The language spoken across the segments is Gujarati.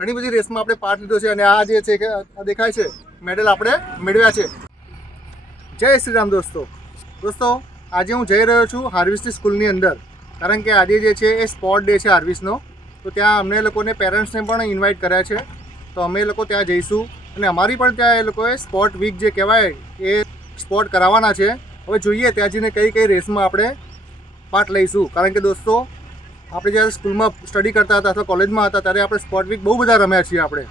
ઘણી બધી રેસમાં આપણે પાર્ટ લીધો છે અને આ જે છે કે આ દેખાય છે મેડલ આપણે મેળવ્યા છે। જય શ્રી રામ દોસ્તો। આજે હું જઈ રહ્યો છું હાર્વિસની સ્કૂલની અંદર, કારણ કે આજે જે છે એ સ્પોર્ટ ડે છે હાર્વિસનો। તો ત્યાં અમને લોકોને પેરેન્ટ્સને પણ ઇન્વાઇટ કર્યા છે, તો અમે લોકો ત્યાં જઈશું અને અમારી પણ ત્યાં એ લોકોએ સ્પોર્ટ વીક જે કહેવાય એ સ્પોર્ટ કરાવવાના છે। હવે જોઈએ ત્યાં જઈને કઈ કઈ રેસમાં આપણે પાર્ટ લઈશું, કારણ કે દોસ્તો આપણે જ્યારે સ્કૂલમાં સ્ટડી કરતા હતા અથવા કોલેજમાં હતા ત્યારે આપણે સ્પોર્ટ વીક બહુ બધા રમ્યા છીએ આપણે।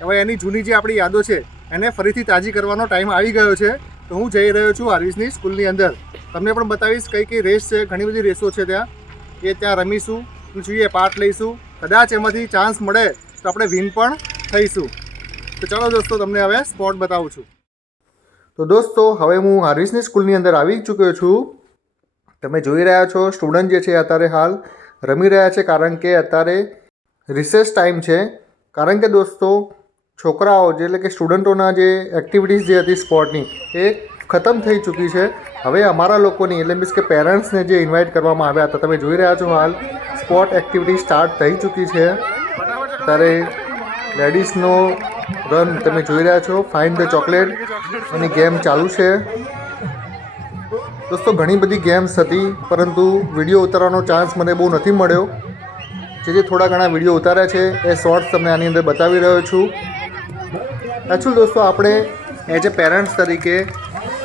હવે એની જૂની જે આપણી યાદો છે એને ફરીથી તાજી કરવાનો ટાઈમ આવી ગયો છે। તો હું જઈ રહ્યો છું હાર્વિસની સ્કૂલની અંદર, તમને પણ બતાવીશ કઈ કઈ રેસ છે। ઘણી બધી રેસો છે ત્યાં, એ ત્યાં રમીશું, જોઈએ પાર્ટ લઈશું, કદાચ એમાંથી ચાન્સ મળે તો આપણે વિન પણ થઈશું। તો ચાલો દોસ્તો તમને હવે સ્પોર્ટ બતાવું છું। તો દોસ્તો હવે હું હાર્વિસની સ્કૂલની અંદર આવી ચૂક્યો છું। તમે જોઈ રહ્યા છો સ્ટુડન્ટ જે છે અત્યારે હાલ રમી રહ્યા છે, કારણ કે અત્યારે રિસેસ ટાઈમ છે। કારણ કે દોસ્તો છોકરાઓ જે એટલે કે સ્ટુડન્ટોના જે એક્ટિવિટીઝ જે હતી સ્પોર્ટની એ ખતમ થઈ ચૂકી છે। હવે અમારા લોકોની એટલે મીન્સ કે પેરેન્ટ્સને જે ઇન્વાઇટ કરવામાં આવ્યા હતા, તમે જોઈ રહ્યા છો હાલ સ્પોર્ટ એક્ટિવિટી સ્ટાર્ટ થઈ ચૂકી છે। ત્યારે લેડીઝનો રન તમે જોઈ રહ્યા છો, find the chocolate any game ચાલુ છે। દોસ્તો ઘણી બધી ગેમ્સ હતી, પરંતુ વિડીયો ઉતારવાનો ચાન્સ મને બહુ નથી મળ્યો। જે થોડા ઘણા વિડીયો ઉતાર્યા છે એ શોર્ટ્સ તમને આની અંદર બતાવી રહ્યો છું। એકચ્યુઅલ દોસ્તો આપણે એઝ એ પેરેન્ટ્સ તરીકે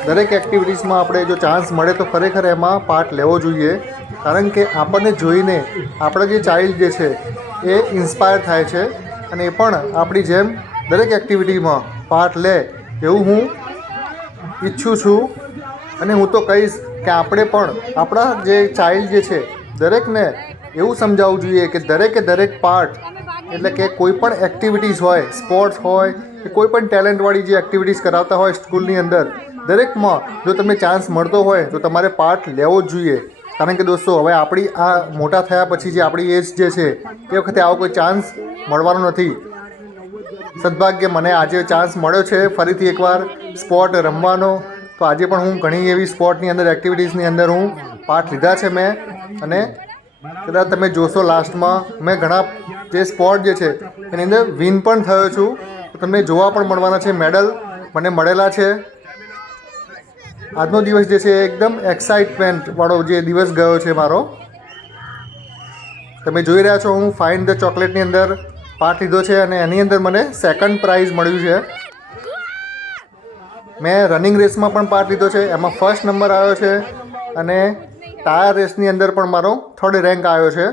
દરેક એક્ટિવિટીઝમાં આપણે જો ચાન્સ મળે તો ખરેખર એમાં પાર્ટ લેવો જોઈએ, કારણ કે આપણને જોઈને આપણા જે ચાઇલ્ડ જે છે એ ઇન્સ્પાયર થાય છે અને એ પણ આપણી જેમ દરેક એક્ટિવિટીમાં પાર્ટ લે એવું હું ઈચ્છું છું। અને હું તો કહીશ કે આપણે પણ આપણા જે ચાઇલ્ડ જે છે દરેકને એવું સમજાવવું જોઈએ કે દરેક પાર્ટ એટલે કે કોઈ પણ એક્ટિવિટીઝ હોય, સ્પોર્ટ્સ હોય કે કોઈ પણ ટેલેન્ટવાળી જે એક્ટિવિટીઝ કરાવતા હોય સ્કૂલની અંદર, દરેકમાં જો તમને ચાન્સ મળતો હોય તો તમારે પાર્ટ લેવો જ જોઈએ। કારણ કે દોસ્તો હવે આપણી આ મોટા થયા પછી જે આપણી એજ જે છે એ વખતે આવો કોઈ ચાન્સ મળવાનો નથી। સદભાગ્ય મને આજે ચાન્સ મળ્યો છે ફરીથી એકવાર સ્પોર્ટ રમવાનો। તો આજે પણ હું ઘણી એવી સ્પોર્ટની અંદર એક્ટિવિટીઝની અંદર હું પાર્ટ લીધા છે મેં, અને કદાચ તમે જોશો લાસ્ટમાં મેં ઘણા જે સ્પોર્ટ જે છે એની અંદર વિન પણ થયો છું। તો તમને જોવા પણ મળવાના છે, મેડલ મને મળેલા છે। આજનો દિવસ જે છે એકદમ એક્સાઇટમેન્ટવાળો જે દિવસ ગયો છે મારો। તમે જોઈ રહ્યા છો હું ફાઇન્ડ ધ ચોકલેટની અંદર પાર્ટ લીધો છે અને એની અંદર મને સેકન્ડ પ્રાઇઝ મળ્યું છે। મેં રનિંગ રેસમાં પણ પાર્ટ લીધો છે, એમાં ફર્સ્ટ નંબર આવ્યો છે, અને ટાયર રેસની અંદર પણ મારો થર્ડ રેન્ક આવ્યો છે।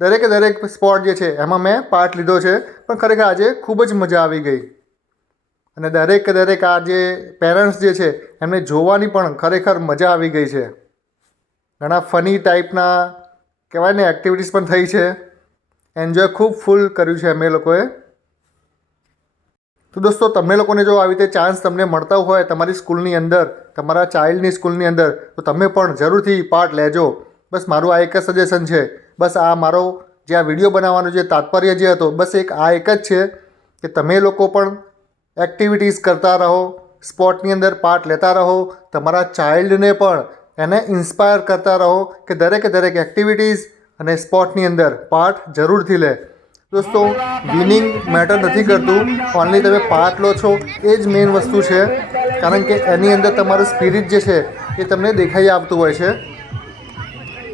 દરેક સ્પોર્ટ જે છે એમાં મેં પાર્ટ લીધો છે, પણ ખરેખર આજે ખૂબ જ મજા આવી ગઈ। અને દરેક આ જે પેરેન્ટ્સ જે છે એમને જોવાની પણ ખરેખર મજા આવી ગઈ છે। ઘણા ફની ટાઈપના કહેવાય ને એક્ટિવિટીઝ પણ થઈ છે, એન્જોય ખૂબ ફૂલ કર્યું છે અમે લોકોએ। તો દોસ્તો તમને લોકોને જો આવી રીતે ચાન્સ તમને મળતા હોય તમારી સ્કૂલની અંદર, તમારા ચાઇલ્ડની સ્કૂલની અંદર, તો તમે પણ જરૂરથી પાર્ટ લેજો। બસ મારું આ એક જ સજેશન છે, બસ આ મારો જે આ વિડીયો બનાવવાનો જે તાત્પર્ય જે હતો બસ આ એક જ છે કે તમે લોકો પણ એક્ટિવિટીઝ કરતા રહો, સ્પોર્ટની અંદર પાર્ટ લેતા રહો, તમારા ચાઇલ્ડને પણ એને ઇન્સ્પાયર કરતા રહો કે દરેક એક્ટિવિટીઝ અને સ્પોર્ટની અંદર પાર્ટ જરૂરથી લે। દોસ્તો વિનિંગ મેટર નથી કરતું, ઓનલી તમે પાર્ટ લો છો એ જ મેઇન વસ્તુ છે, કારણ કે એની અંદર તમારું સ્પિરિટ જે છે એ તમને દેખાઈ આવતું હોય છે,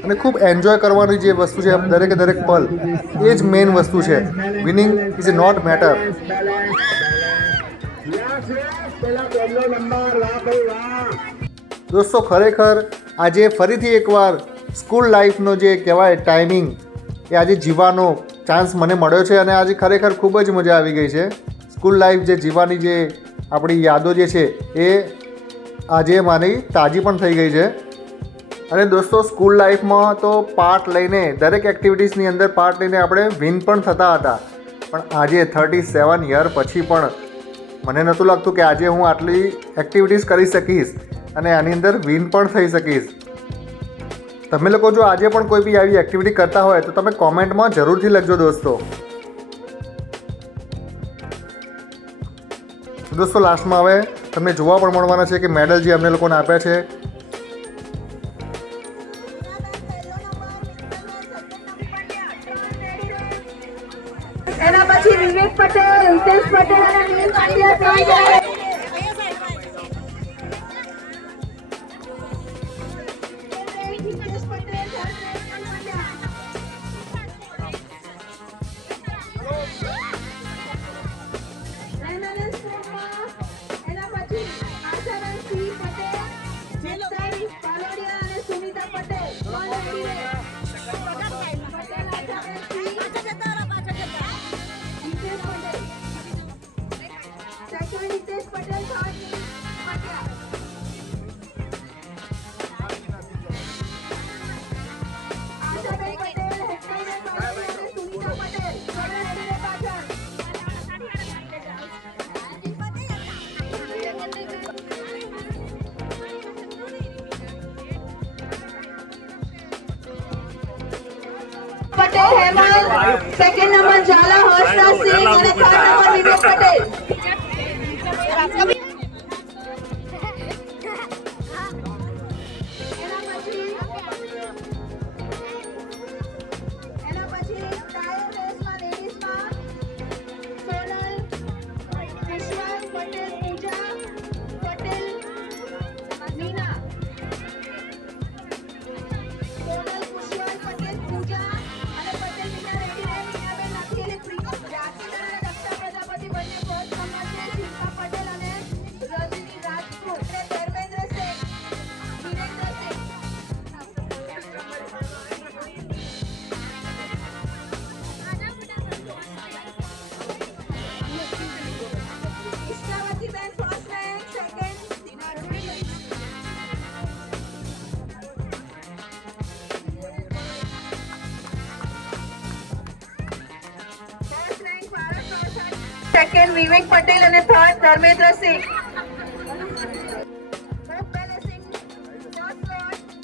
અને ખૂબ એન્જોય કરવાની જે વસ્તુ છે દરેક પલ એ જ મેઇન વસ્તુ છે। Winning is a not matter. દોસ્તો ખરેખર આજે ફરીથી એકવાર સ્કૂલ લાઈફનો જે કહેવાય ટાઈમિંગ એ આજે જીવવાનો ચાન્સ મને મળ્યો છે, અને આજે ખરેખર ખૂબ જ મજા આવી ગઈ છે। સ્કૂલ લાઈફ જે જીવવાની જે આપણી યાદો જે છે એ આજે મારી તાજી પણ થઈ ગઈ છે। અને દોસ્તો સ્કૂલ લાઈફમાં તો પાર્ટ લઈને દરેક એક્ટિવિટીઝની અંદર પાર્ટ લઈને આપણે વિન પણ થતા હતા, પણ આજે 37 યર પછી પણ મને નહોતું લાગતું કે આજે હું આટલી એક્ટિવિટીઝ કરી શકીશ અને આની અંદર વિન પણ થઈ શકીશ। તમે લોકો જો આજે પણ કોઈ બી આવી એક્ટિવિટી કરતા હોય તો તમે કોમેન્ટમાં જરૂરથી લખજો દોસ્તો। દોસ્તો લાસ્ટમાં હવે તમને જોવા પણ મળવાના છે કે મેડલ જે અમને લોકોને આપ્યા છે એના પછી વિવેક પટેલ, હિતેશ પટેલ અને નીલ કાંડિયા ત્રણ જણા. હિતેશ પટેલ third place પર માંડ્યા. રહેમાનંદ સ્પોર્ટમાં એના પછી આશાબેન સિંહ પટેલ, જેતલ પાલોડિયા અને સુનિતા પટેલ ત્રણ રેડી રહે. પટેલ આશાબેન સિંહ, હિતેશ પટેલ. સેકન્ડ હિતેશ પટેલ, થર્ડ નીલ કાંડિયા. આશાબેન પટેલ, હેતલબેન પાલોડિયા અને સુનિતા પટેલ ત્રણ રેડી રહે પાછળ. પટેલ હેમંત, સેકન્ડ નંબર ઝાલા હર્ષદા સિંહ અને થર્ડ નંબર વિવેક પટેલ. એના પછી ટાયર રેસમાં લેડીઝમાં સોનલ, વિશ્વાસ પટેલ, પૂજા પટેલ, મીના. સોનલ, કુશવાલ પટેલ, પૂજા અને પટેલ મીના રેડી રહે. મીનાબેન નથી એટલે જાતિગણ અને દક્ષા પ્રજાપતિ બંને ફર્સ્ટ નંબર છે. શિલ્પા પટેલ અને રજની રાજપૂત અને Dharmendra Sheth, Virendra Sheth. Ishtavatiben first rank, second first rank Bharat Kaushal, second Vivek Patel અને third Dharmendra Singh. Hoop balancing first lot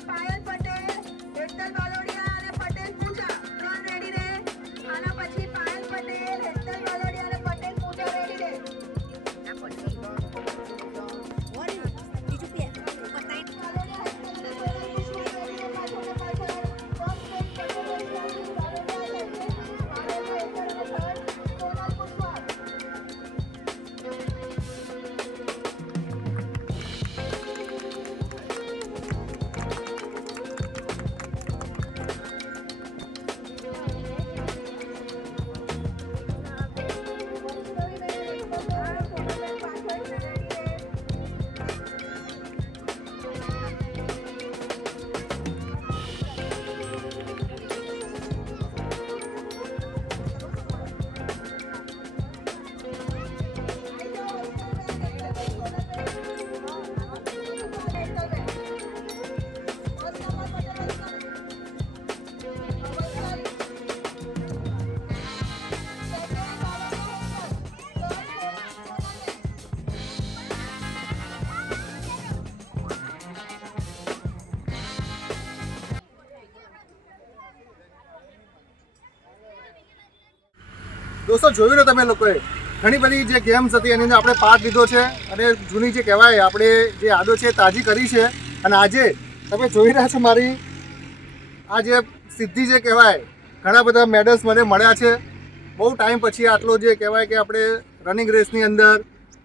Payal Patel, Hetal Balodiya અને પટેલ પૂજા ત્રણ રેડી રહે. આના પછી પાયલ પટેલ, હેતલ બાલોડિયા અને પટેલ પૂજા રેડી રહે. દોસ્તો જોયું ને તમે લોકોએ ઘણી બધી જે ગેમ્સ હતી એની અંદર આપણે પાર્ટ લીધો છે અને જૂની જે કહેવાય આપણે જે યાદો છે તાજી કરી છે. અને આજે તમે જોઈ રહ્યા છો મારી આ જે સિદ્ધિ જે કહેવાય ઘણા બધા મેડલ્સ મને મળ્યા છે બહુ ટાઈમ પછી. આટલો જે કહેવાય કે આપણે રનિંગ રેસની અંદર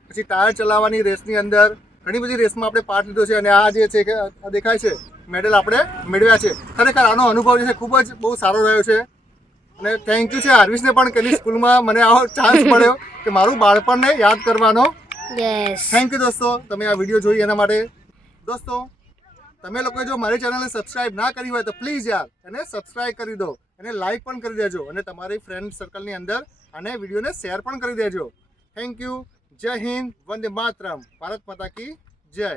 પછી ટાયર ચલાવવાની રેસની અંદર ઘણી બધી રેસમાં આપણે પાર્ટ લીધો છે અને આ જે છે કે દેખાય છે મેડલ આપણે મેળવ્યા છે. ખરેખર આનો અનુભવ જે છે ખૂબ જ બહુ સારો રહ્યો છે અને થેન્ક યુ છે હાર્વિસને પણ કે એની સ્કૂલમાં મને આવો ચાન્સ મળ્યો કે મારું બાળપણને યાદ કરવાનો. થેન્ક યુ દોસ્તો, તમે આ વિડીયો જોઈ એના માટે. દોસ્તો તમે લોકોએ જો મારી ચેનલને સબસ્ક્રાઇબ ના કરી હોય તો પ્લીઝ યાર એને સબસ્ક્રાઇબ કરી દો, એને લાઇક પણ કરી દેજો અને તમારી ફ્રેન્ડ સર્કલની અંદર આને વિડીયોને શેર પણ કરી દેજો. Thank you. જય હિન્દ, વંદે માતરમ, ભારત માતા કી જય.